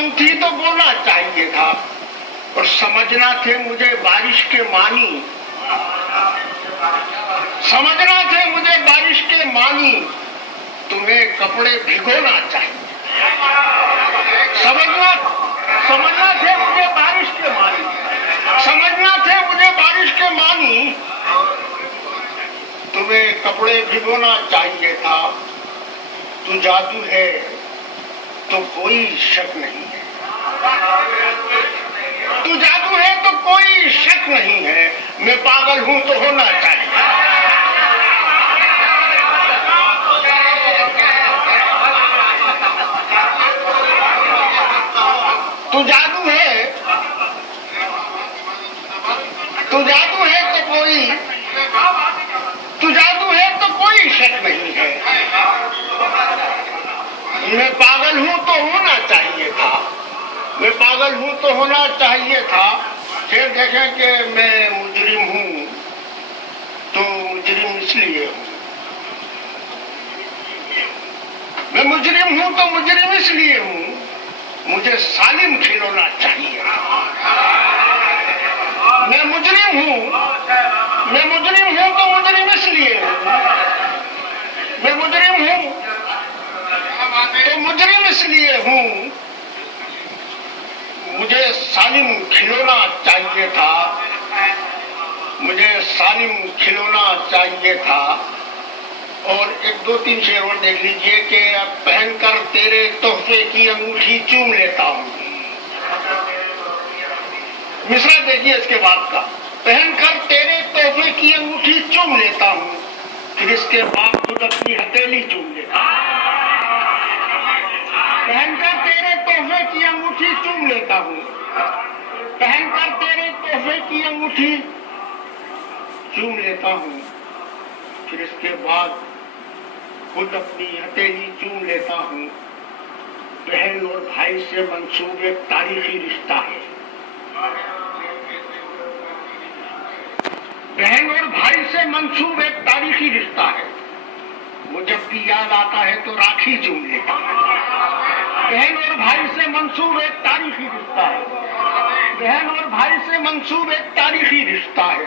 कम थी तो बोलना चाहिए था, और समझना थे मुझे बारिश के मानी, समझना थे मुझे बारिश के मानी, तुम्हें कपड़े भिगोना चाहिए। समझना थे मुझे बारिश के मानी, समझना थे मुझे बारिश के मानी, तुम्हें कपड़े भिगोना चाहिए था। तू जादू है तो कोई शक नहीं है, तू जादू है तो कोई शक नहीं है, मैं पागल हूं तो होना चाहिए। तू जादू है, तू जादू है तो कोई, तू जादू है तो कोई शक नहीं है, मैं पागल हूं तो होना चाहिए था, मैं पागल हूं तो होना चाहिए था। फिर देखें कि मैं मुजरिम हूं तो मुजरिम इसलिए हूं, मैं मुजरिम हूं तो मुजरिम इसलिए हूं, मुझे सालिम खिलौना चाहिए। मैं मुजरिम हूं तो मुजरिम इसलिए हूं, मैं मुजरिम हूं तो मुजरिम इसलिए हूं, मुझे सालिम खिलौना चाहिए था, मुझे सालिम खिलौना चाहिए था। और एक दो तीन शेर और देख लीजिए कि पहनकर तेरे तोहफे की अंगूठी चूम लेता हूं। मिसरा देखिए इसके बाद का, पहनकर तेरे तोहफे की अंगूठी चूम लेता हूं, फिर इसके बाद खुद अपनी हथेली चूम लेता हूं। पहनकर तेरे तोहफे की अंगूठी चूम लेता हूं, पहनकर तेरे तोहफे की अंगूठी चूम लेता हूं, फिर इसके बाद खुद अपनी हथेली चूम लेता हूं। बहन और भाई से मंसूब एक तारीखी रिश्ता है, बहन और भाई से मंसूब एक तारीखी रिश्ता है, वो जब भी याद आता है तो राखी चूम लेता है। बहन और भाई से मंसूब एक तारीखी रिश्ता है, बहन और भाई से मंसूब एक तारीखी रिश्ता है,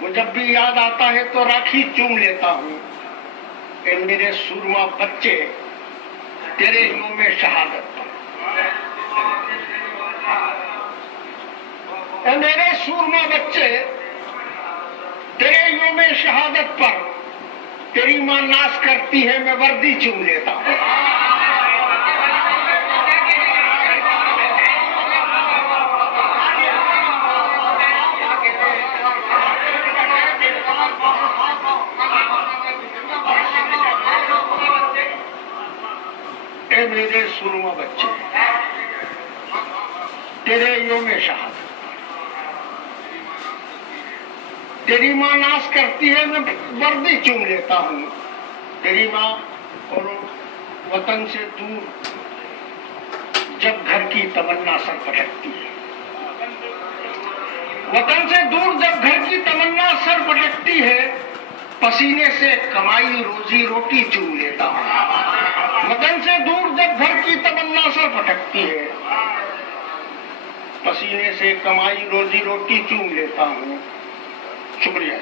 वो जब भी याद आता है तो राखी चूम लेता हूं। ए मेरे सूरमा बच्चे तेरे योम शहादत पर, ए मेरे सूरमा बच्चे तेरे योम शहादत पर, तेरी मां नाश करती है मैं वर्दी चूम लेता हूं। ए मेरे सुरमा बच्चे तेरे योम शहादत, तेरी मां नाश करती है मैं वर्दी चूम लेता हूं। तेरी मां और वतन से दूर जब घर की तमन्ना सर पटकती है, वतन से दूर जब घर की तमन्ना सर पटकती है, पसीने से कमाई रोजी रोटी चूम लेता हूं। वतन से दूर जब घर की तमन्ना सर पटकती है, पसीने से कमाई रोजी रोटी चूम लेता हूं। शुक्रिया।